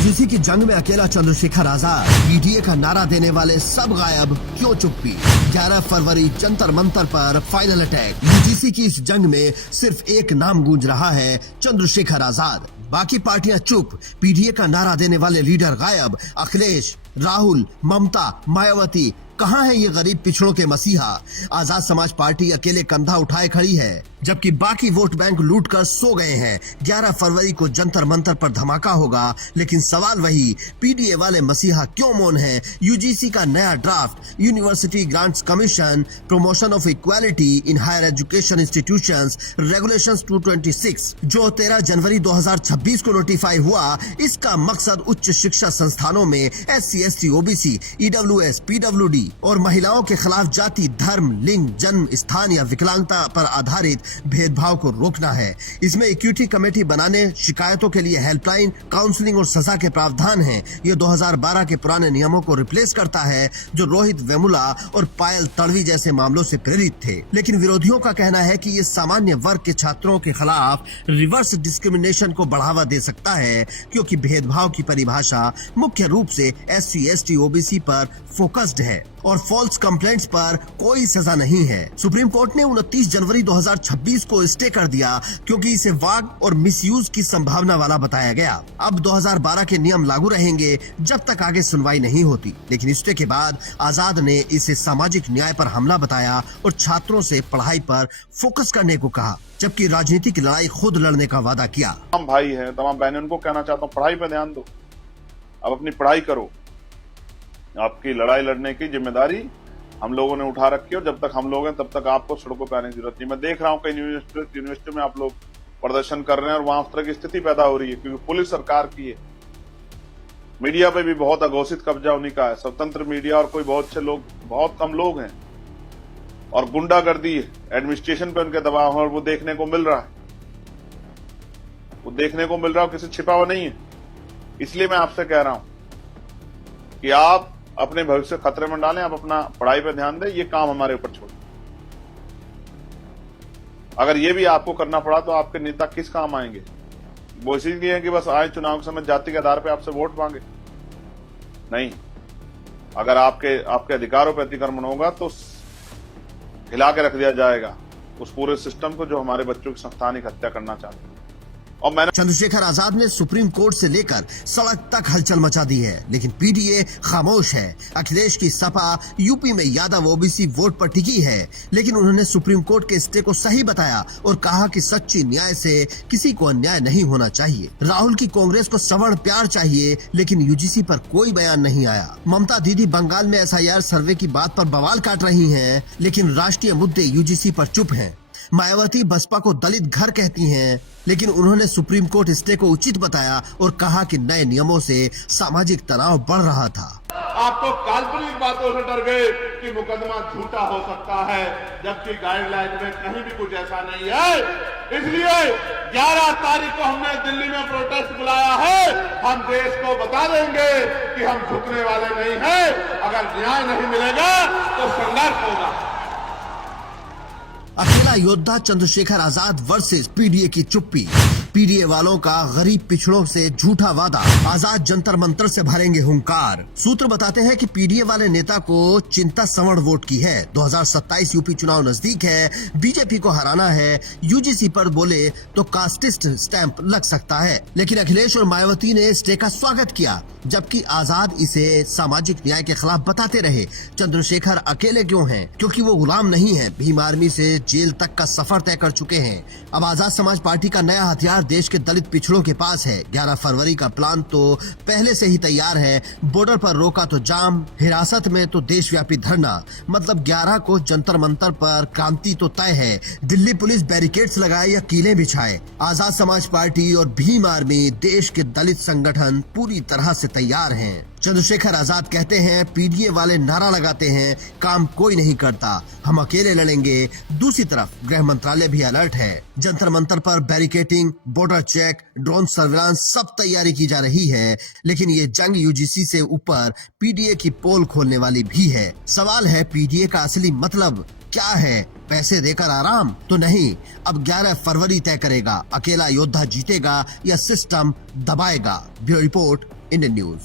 UGC की जंग में अकेला चंद्रशेखर आजाद, पीडीए का नारा देने वाले सब गायब, क्यों चुप्पी? 11 फरवरी जंतर मंतर पर फाइनल अटैक। यूजीसी की इस जंग में सिर्फ एक नाम गूंज रहा है, चंद्रशेखर आजाद। बाकी पार्टियां चुप, पीडीए का नारा देने वाले लीडर गायब। अखिलेश, राहुल, ममता, मायावती, कहाँ है ये गरीब पिछड़ों के मसीहा? आजाद समाज पार्टी अकेले कंधा उठाए खड़ी है, जबकि बाकी वोट बैंक लूट कर सो गए हैं। 11 फरवरी को जंतर मंतर पर धमाका होगा, लेकिन सवाल वही, पीडीए वाले मसीहा क्यों मौन हैं? यूजीसी का नया draft, university grants commission, promotion of equality in higher education institutions, regulations 226, जो 13 जनवरी 2026 को नोटिफाई हुआ, इसका मकसद उच्च शिक्षा संस्थानों में SC, ST, OBC, EWS, PWD और महिलाओं के खिलाफ जाति, धर्म, लिंग, जन्म स्थान या विकलांगता पर आधारित भेदभाव को रोकना है। इसमें इक्विटी कमेटी बनाने, शिकायतों के लिए हेल्पलाइन, काउंसलिंग और सजा के प्रावधान हैं। ये 2012 के पुराने नियमों को रिप्लेस करता है, जो रोहित वेमुला और पायल तड़वी जैसे मामलों से प्रेरित थे। लेकिन विरोधियों का कहना है कि ये सामान्य वर्ग के छात्रों के खिलाफ रिवर्स डिस्क्रिमिनेशन को बढ़ावा दे सकता है, क्योंकि भेदभाव की परिभाषा मुख्य रूप से SC, ST, OBC पर फोकस्ड है और फॉल्स कंप्लेंट्स पर कोई सजा नहीं है। सुप्रीम कोर्ट ने 29 जनवरी 2026 को स्टे कर दिया, क्योंकि इसे वाग और मिसयूज की संभावना वाला बताया गया। अब 2012 के नियम लागू रहेंगे जब तक आगे सुनवाई नहीं होती। लेकिन स्टे के बाद आजाद ने इसे सामाजिक न्याय पर हमला बताया और छात्रों से पढ़ाई पर फोकस करने को कहा, जबकि राजनीतिक लड़ाई खुद लड़ने का वादा किया। तमाम भाई हैं, तमाम बहनें, उनको कहना चाहता हूँ, पढ़ाई पर ध्यान दो, अब अपनी पढ़ाई करो। आपकी लड़ाई लड़ने की जिम्मेदारी हम लोगों ने उठा रखी है और जब तक हम लोग हैं तब तक आपको सड़कों पर आने की जरूरत नहीं। मैं देख रहा हूँ कई यूनिवर्सिटी में आप लोग प्रदर्शन कर रहे हैं और वहां उस तरह की स्थिति पैदा हो रही है, क्योंकि पुलिस सरकार की है। मीडिया पे भी बहुत अघोषित कब्जा उन्हीं का है, स्वतंत्र मीडिया, और कोई बहुत से लोग, बहुत कम लोग हैं, और गुंडागर्दी है, एडमिनिस्ट्रेशन पे उनके दबाव है और वो देखने को मिल रहा है, वो देखने को मिल रहा है, किसी छिपा हुआ नहीं है। इसलिए मैं आपसे कह रहा हूं कि आप अपने भविष्य खतरे में डालें, आप अपना पढ़ाई पे ध्यान दें, ये काम हमारे ऊपर छोड़ें। अगर ये भी आपको करना पड़ा तो आपके नेता किस काम आएंगे? वो इसीलिए है कि बस आए चुनाव के समय जाति के आधार पे आपसे वोट मांगे? नहीं, अगर आपके अधिकारों पर अतिक्रमण होगा तो हिला के रख दिया जाएगा उस पूरे सिस्टम को जो हमारे बच्चों की संस्थानिक हत्या करना चाहते हैं। और मैंने चंद्रशेखर आजाद ने सुप्रीम कोर्ट से लेकर सड़क तक हलचल मचा दी है, लेकिन पीडीए खामोश है। अखिलेश की सपा यूपी में यादव OBC वोट पर टिकी है, लेकिन उन्होंने सुप्रीम कोर्ट के स्टे को सही बताया और कहा कि सच्ची न्याय से किसी को अन्याय नहीं होना चाहिए। राहुल की कांग्रेस को सवर्ण प्यार चाहिए, लेकिन यूजीसी पर कोई बयान नहीं आया। ममता दीदी बंगाल में SIR सर्वे की बात पर बवाल काट रही हैं, लेकिन राष्ट्रीय मुद्दे यूजीसी पर चुप हैं। मायावती बसपा को दलित घर कहती हैं, लेकिन उन्होंने सुप्रीम कोर्ट स्टे को उचित बताया और कहा कि नए नियमों से सामाजिक तनाव बढ़ रहा था। आप तो काल्पनिक बातों से डर गए कि मुकदमा झूठा हो सकता है, जबकि गाइडलाइन में कहीं भी कुछ ऐसा नहीं है। इसलिए 11 तारीख को हमने दिल्ली में प्रोटेस्ट बुलाया है। हम देश को बता देंगे कि हम झुकने वाले नहीं हैं। अगर न्याय नहीं मिलेगा तो संघर्ष होगा। अकेला योद्धा चंद्रशेखर आजाद वर्सेस पीडीए की चुप्पी। पीडीए वालों का गरीब पिछड़ों से झूठा वादा, आजाद जंतर मंतर से भरेंगे हुंकार। सूत्र बताते हैं कि पीडीए वाले नेता को चिंता सवर्ण वोट की है। 2027 यूपी चुनाव नजदीक है, बीजेपी को हराना है। यूजीसी पर बोले तो कास्टिस्ट स्टैंप लग सकता है, लेकिन अखिलेश और मायावती ने स्टे का स्वागत किया, जबकि आजाद इसे सामाजिक न्याय के खिलाफ बताते रहे। चंद्रशेखर अकेले क्यों हैं? क्योंकि वो गुलाम नहीं है, भीम आर्मी से जेल तक का सफर तय कर चुके हैं। अब आजाद समाज पार्टी का नया हथियार देश के दलित पिछड़ों के पास है। 11 फरवरी का प्लान तो पहले से ही तैयार है। बॉर्डर पर रोका तो जाम, हिरासत में तो देशव्यापी धरना। मतलब 11 को जंतर मंतर पर क्रांति तो तय है। दिल्ली पुलिस बैरिकेड्स लगाए या कीलें बिछाए, आजाद समाज पार्टी और भीम आर्मी, देश के दलित संगठन पूरी तरह से तैयार हैं। चंद्रशेखर आजाद कहते हैं, पीडीए वाले नारा लगाते हैं, काम कोई नहीं करता, हम अकेले लड़ेंगे। दूसरी तरफ गृह मंत्रालय भी अलर्ट है। जंतर मंतर पर barricading, border check, drone surveillance, सब तैयारी की जा रही है। लेकिन ये जंग यूजीसी से ऊपर पीडीए की पोल खोलने वाली भी है। सवाल है, पीडीए का असली मतलब क्या है? पैसे देकर आराम तो नहीं। अब 11 फरवरी तय करेगा, अकेला योद्धा जीतेगा या सिस्टम दबाएगा। Bureau report, Indian news.